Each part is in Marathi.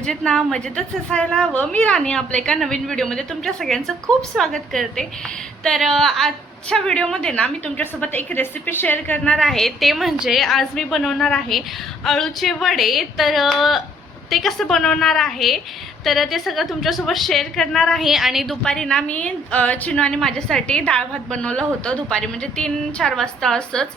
मजेत ना? मजेतच असायला हवं. मी राणी आपल्या एका नवीन व्हिडिओमध्ये तुमच्या सगळ्यांचं खूप स्वागत करते. तर आजच्या व्हिडिओमध्ये ना मी तुमच्यासोबत एक रेसिपी शेअर करणार आहे. ते म्हणजे आज मी बनवणार आहे अळूचे वडे. तर ते कसं बनवणार आहे तर ते सगळं तुमच्यासोबत शेअर करणार आहे. आणि दुपारी ना मी चिनू आणि माझ्यासाठी डाळ भात बनवलं होतं दुपारी, म्हणजे 3-4 वाजता असंच.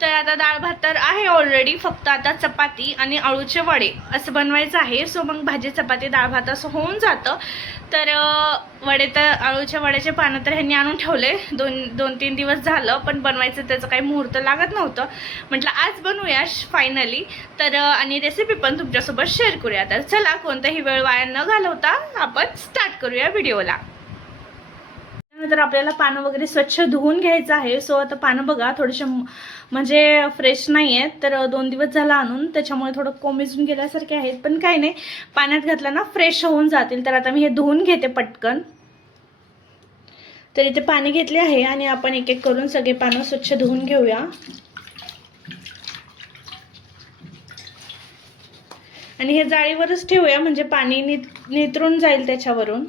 तर आता डाळ भात तर आहे ऑलरेडी, फक्त आता चपाती आणि अळूचे वडे असं बनवायचं आहे. सो मग भाजी चपाती डाळ भात असं होऊन जातं. तर वडे तर अळूच्या वड्याचे पानं तर ह्यांनी आणून ठेवले 2-3 दिवस झालं, पण बनवायचं त्याचं काही मुहूर्त लागत नव्हतं. म्हटलं आज बनवूया फायनली. तर आणि रेसिपी पण तुमच्यासोबत शेअर करूया. तर चला कोणताही वेळ वाया न घालवता आपण स्टार्ट करूया व्हिडिओला. त्यानंतर आपल्याला पानं वगैरे स्वच्छ धुवून घ्यायचं आहे. सो आता पानं बघा थोडेसे म्हणजे फ्रेश नाही आहेत, तर 2 दिवस झाला आणून, त्याच्यामुळे थोडं कोमेजून गेल्यासारखे आहेत. पण काही नाही, पाण्यात घातलं ना फ्रेश होऊन जातील. तर आता मी हे धुवून घेते पटकन. तर इथे पाणी घेतले आहे आणि आपण एक एक करून सगळे पानं स्वच्छ धुवून घेऊया. आणि हे जाळीवरच ठेवूया, म्हणजे पाणी नितरून जाईल त्याच्यावरून.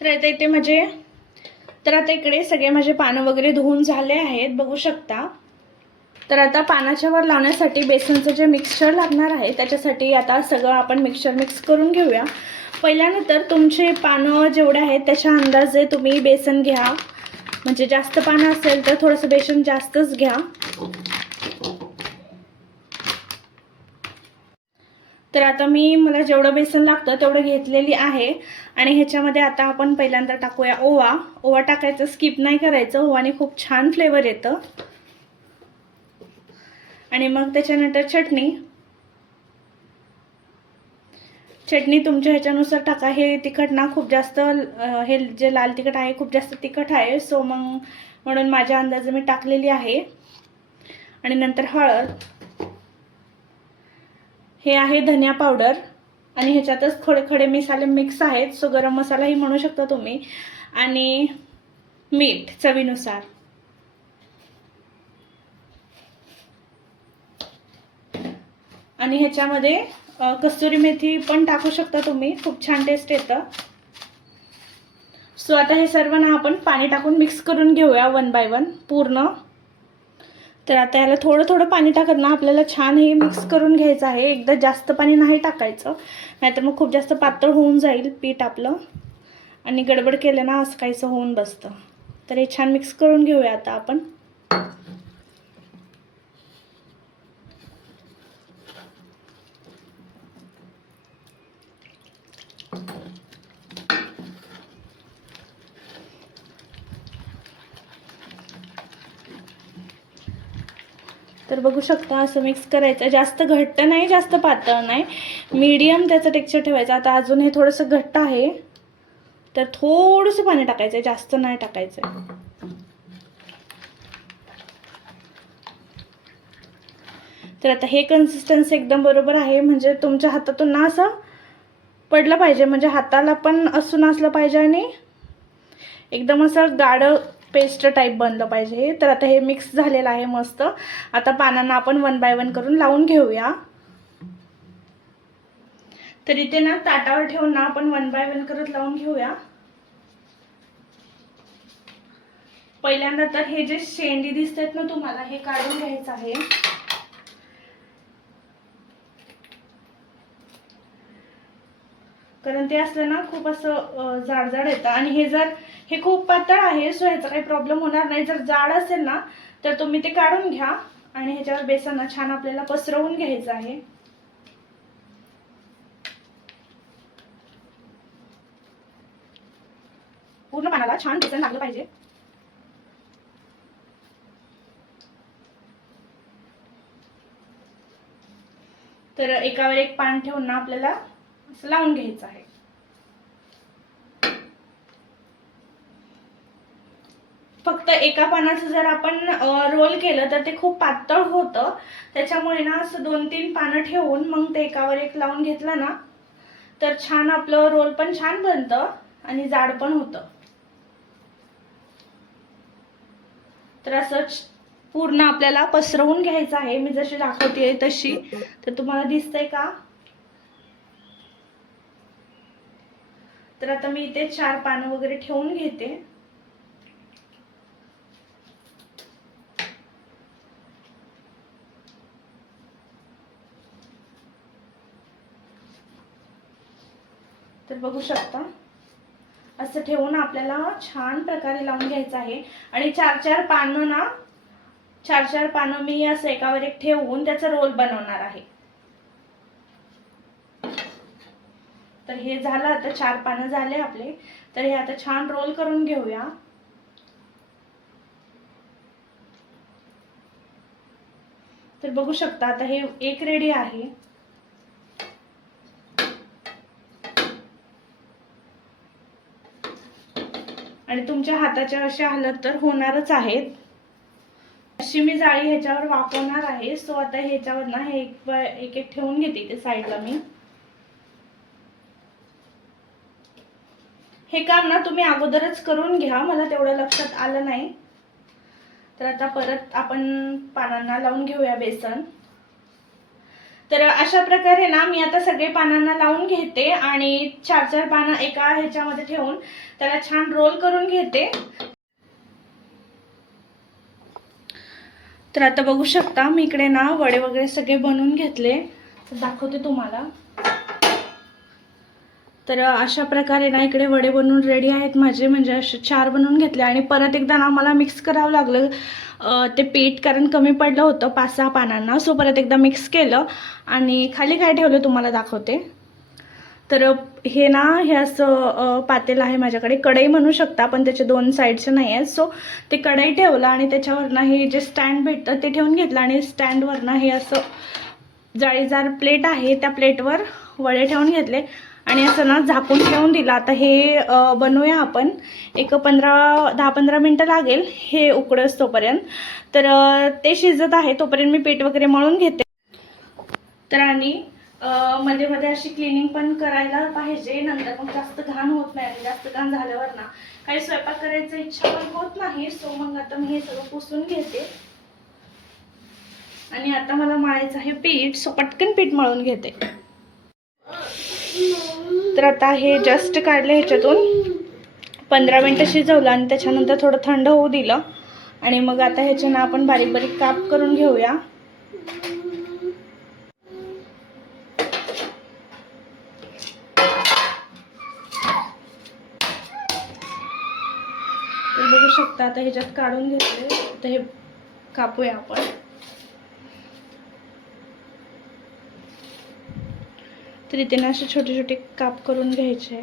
तर आता इथे आता इकडे सगळे माझे पानं वगैरे धुवून झाले आहेत, बघू शकता. तर आता पानाच्या वर लावण्यासाठी बेसनचं जे मिक्सचर लागणार आहे त्याच्यासाठी आता सगळं आपण मिक्स करून घेऊया. पहिल्यानंतर तुमचे पानं जेवढे आहेत त्याच्या अंदाजे तुम्ही बेसन घ्या. म्हणजे जास्त पानं असेल तर थोडंसं बेसन जास्तच घ्या. तर आता मला जेवढं बेसन लागतं तेवढं घेतलेली आहे. आणि ह्याच्यामध्ये आता आपण पहिल्यांदा टाकूया ओवा टाकायचं स्किप नाही करायचं. ओवाने खूप छान फ्लेवर येतं. आणि मग त्याच्यानंतर चटणी तुमच्या ह्याच्यानुसार टाका. हे तिखट ना खूप जास्त, हे जे लाल तिखट आहे खूप जास्त तिखट आहे. सो म्हणून माझ्या अंदाजे मी टाकलेली आहे. आणि नंतर हळद, हे आहे धनिया पावडर, आणि ह्याच्यातच थोडे खडे मसाले मिक्स आहेत. सो गरम मसालाही म्हणू शकता तुम्ही. आणि मीठ चवीनुसार. आणि ह्याच्यामध्ये कस्तुरी मेथी पण टाकू शकता तुम्ही, खूप छान टेस्ट येतं. सो आता हे सर्व ना आपण पाणी टाकून मिक्स करून घेऊया 1 बाय 1 पूर्ण. तर आता याला थोडं थोडं पाणी टाकत ना आपल्याला छान हे मिक्स करून घ्यायचं आहे. एकदा जास्त पाणी नाही टाकायचं, नाहीतर मग खूप जास्त पातळ होऊन जाईल पीठ आपलं, आणि गडबड केलं ना असं काहीसं होऊन बसतं. तर हे छान मिक्स करून घेऊया आता आपण. तर बघू शकता असं मिक्स करायचं. जास्त घट्ट नाही जास्त पातळ नाही, मीडियम त्याचं टेक्स्चर ठेवायचं. आता अजून हे थोडंसं घट्ट आहे, तर थोडंसं पाणी टाकायचं, जास्त नाही टाकायचं. तर आता हे कन्सिस्टन्सी एकदम बरोबर आहे. म्हणजे तुमच्या हातातून ना असं पडलं पाहिजे, म्हणजे हाताला पण असून असलं पाहिजे आणि एकदम असं गाढ पेस्ट टाईप बनलं पाहिजे. तर आता हे मिक्स झालेलं आहे मस्त. आता पानांना आपण 1 बाय 1 करून लावून घेऊया. तर इथे ना ताटावर ठेवून ना आपण 1 बाय 1 करत लावून घेऊया. पहिल्यांदा तर हे जे शेंडी दिसतात ना तुम्हाला, हे काढून घ्यायचं आहे. कारण ते असलं ना खूप असं जाड येतं. आणि हे खूप पातळ आहे, सो ह्याचा काही प्रॉब्लेम होणार नाही. जर जाड असेल ना तर तुम्ही ते काढून घ्या. आणि ह्याच्यावर बेसन ना छान आपल्याला पसरवून घ्यायचं आहे. पूर्ण पानाला छान बेसन लागलं पाहिजे. तर एकावर एक पान ठेवून ना आपल्याला असं लावून घ्यायचं आहे. फक्त एका पानाचं जर आपण रोल केलं तर ते खूप पातळ होतं. त्याच्यामुळे ना असं 2-3 पानं ठेवून मग ते एकावर एक लावून घेतलं ना तर छान आपलं रोल पण छान बनतं आणि जाड पण होतं. तर असंच पूर्ण आपल्याला पसरवून घ्यायचं आहे. मी जशी दाखवते तशी. तर तुम्हाला दिसतंय का? तर आता मी इथे 4 पानं वगैरे ठेवून घेते. तर बघू शकता असं ठेवून आपल्याला छान प्रकारे लावून घ्यायचं आहे. आणि 4-4 पानं ना 4-4 पानं मी असं एकावर एक ठेवून त्याचा रोल बनवणार आहे. तर हे झालं. आता 4 पानं झाले आपले. तर हे आता छान रोल करून घेऊया. तर बघू शकता आता हे एक रेडी आहे. आणि तुमच्या हाताच्या अशा हालत तर होणारच आहेत. अशी मी जाळी ह्याच्यावर वापरणार आहे. सो आता ह्याच्यावर ना हे एक एक ठेवून घेते ते साईडला मी. हे काम ना तुम्ही अगोदरच करून घ्या, मला तेवढं लक्षात आलं नाही. तर आता परत आपण पानांना लावून घेऊया बेसन. तर अशा प्रकारे ना मी आता सगळे पानांना लावून घेते आणि 4-4 पानं एका ह्याच्यामध्ये ठेवून त्याला छान रोल करून घेते. तर आता बघू शकता मी इकडे ना वडे वगैरे सगळे बनवून घेतले. तर दाखवते तुम्हाला. तर अशा प्रकारे ना इकडे वडे बनवून रेडी आहेत माझे. म्हणजे असे 4 बनवून घेतले आणि परत एकदा ना मला मिक्स करावं लागलं ते पीठ, कारण कमी पडलं होतं 5-6 पानांना. सो परत एकदा मिक्स केलं आणि खाली काय ठेवलं तुम्हाला दाखवते. तर हे ना हे असं पातेलं आहे माझ्याकडे, कढई म्हणू शकता पण त्याचे 2 साईडचे नाही आहेत. सो ते कढई ठेवलं आणि त्याच्यावर ना हे जे स्टँड भेटतं ते ठेवून घेतलं आणि स्टँडवर ना हे असं जाळीदार प्लेट आहे त्या प्लेटवर वडे ठेवून घेतले आणि असं ना झाकून ठेवून दिलं. आता हे बनवूया आपण. एक 10-15 मिनटं लागेल हे उकडस तोपर्यंत. तर ते शिजत आहे तोपर्यंत मी पीठ वगैरे मळून घेते. तर आणि मध्ये मध्ये अशी क्लिनिंग पण करायला पाहिजे, नंतर मग जास्त घाण होत नाही. जास्त घाण झाल्यावर ना काही स्वयंपाक करायची इच्छा पण होत नाही. सो मग आता मी हे सगळं पुसून घेते आणि आता मला मळायचं आहे पीठ. सो पटकन पीठ मळून घेते. तर आता हे जस्ट काढले ह्याच्यातून, 15 मिनटं शिजवलं आणि त्याच्यानंतर थोडं थंड होऊ दिलं आणि मग आता ह्याचे ना आपण बारीक बारीक काप करून घेऊया. तर बघू शकता आता ह्याच्यात काढून घेतले. तर हे कापूया आपण. तर इथे ना असे छोटे छोटे काप करून घ्यायचे.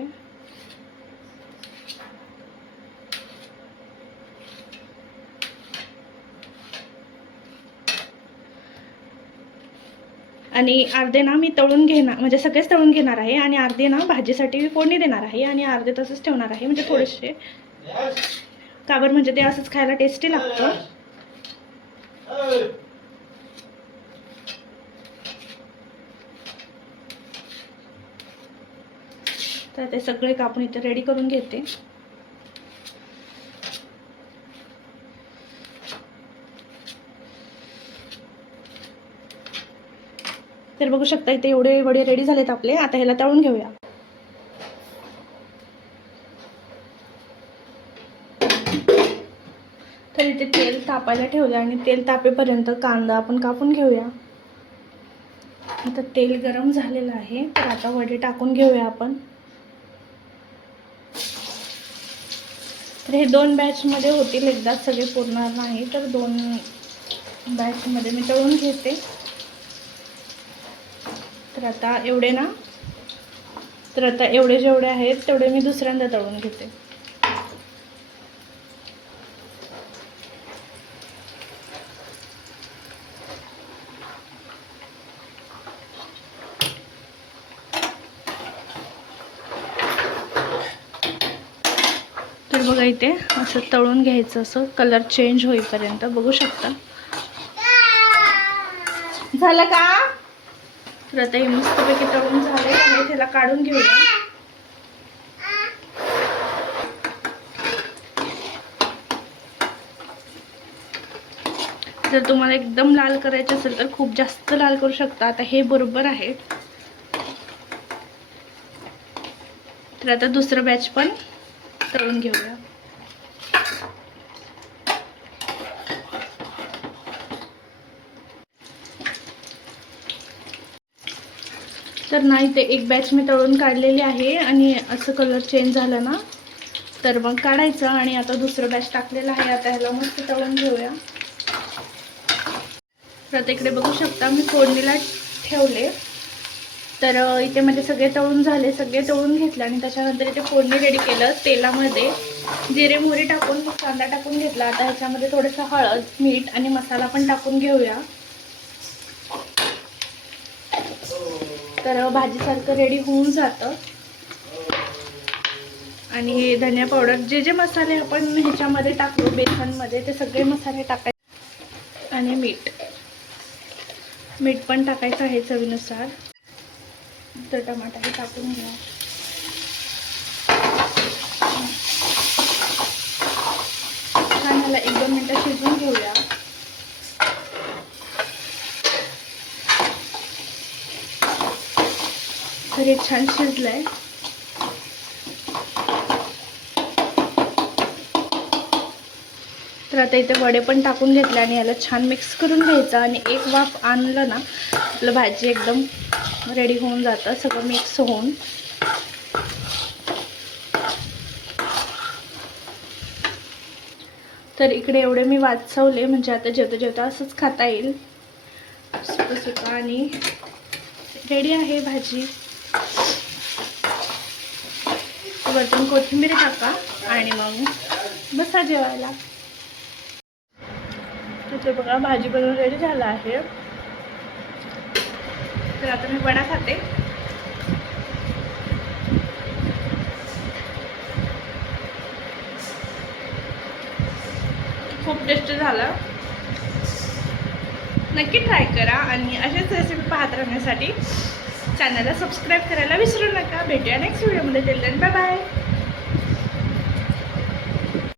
आणि अर्धे ना मी तळून घेणार, म्हणजे सगळेच तळून घेणार आहे आणि अर्धे ना भाजीसाठी फोडणी देणार आहे आणि अर्धे तसंच ठेवणार आहे. म्हणजे थोडेसे काबर, म्हणजे ते असंच खायला टेस्टी लागतं. तर ते सगळे कापून इथे रेडी करून घेते. तर बघू शकता इथे एवढे वडे रेडी झालेत आपले. आता ह्याला तळून घेऊया. तर इथे तेल तापायला ठेवलं आणि तेल तापेपर्यंत कांदा आपण कापून घेऊया. आता तेल गरम झालेलं आहे. तर आता वडे टाकून घेऊया आपण. तर हे 2 बॅचमध्ये होतील, एकदा सगळे पुरणार नाही. तर 2 बॅचमध्ये मी तळून घेते. तर आता एवढे ना, तर आता एवढे जेवढे आहेत तेवढे मी दुसऱ्यांदा तळून घेते. तर तर बघा इथे असं तळून घ्यायचं, असं कलर चेंज होईपर्यंत. बघू शकता. झालं का? तर आता हे मस्तपैकी तळून झाले आहे. त्याला काढून घेऊया. जर तुम्हाला एकदम लाल करायचे असेल तर खूप जास्त लाल करू शकता. आता हे बरोबर आहे. तर आता दुसरं बॅच पण तळून घेऊया. तर नाही, ते एक बॅच मी तळून काढलेली आहे आणि असं कलर चेंज झाला ना तर मग काढायचं. आणि आता दुसरं बॅच टाकलेलं आहे. आता ह्याला मस्त तळून घेऊया. तर आता इकडे बघू शकता मी फोडणीला ठेवले. तर इथे म्हणजे सगळे तळून झाले, सगळे तळून घेतले आणि त्याच्यानंतर इथे फोडणी रेडी केलं. तेलामध्ये जिरे मोहरी टाकून कांदा टाकून घेतला. आता ह्याच्यामध्ये थोडंसं हळद, मीठ आणि मसाला पण टाकून घेऊया. तर भाजीसारखं रेडी होऊन जातं. आणि हे धनिया पावडर, जे जे मसाले आपण ह्याच्यामध्ये टाकलो बेसनमध्ये, ते सगळे मसाले टाकायचे. आणि मीठ पण टाकायचं आहे चवीनुसार. तर टमाटाही टाकून घ्या. छान ह्याला 1-2 मिनटं शिजवून घेऊया. तर हे छान शिजलंय. तर आता इथे वडे पण टाकून घेतले आणि याला छान मिक्स करून घ्यायचं. आणि एक वाफ आणलं ना आपलं भाजी एकदम रेडी होऊन जातं, सगळं मिक्स होऊन. तर इकडे एवढे मी वाचवले, म्हणजे आता जेवता जेवता असंच खाता येईल सुकं सुकं. आणि रेडी आहे भाजी. वरतून कोथिंबीर टाका आणि मग बसा जेवायला. तर बघा भाजी बनवून रेडी झाला आहे. तर आता मी वडा खाते. खूप टेस्टी झाला. नक्की ट्राय करा. आणि अशाच रेसिपी पाहत राहण्यासाठी चॅनलला सबस्क्राईब करायला विसरू नका. भेटूया नेक्स्ट व्हिडिओमध्ये. Till then bye bye.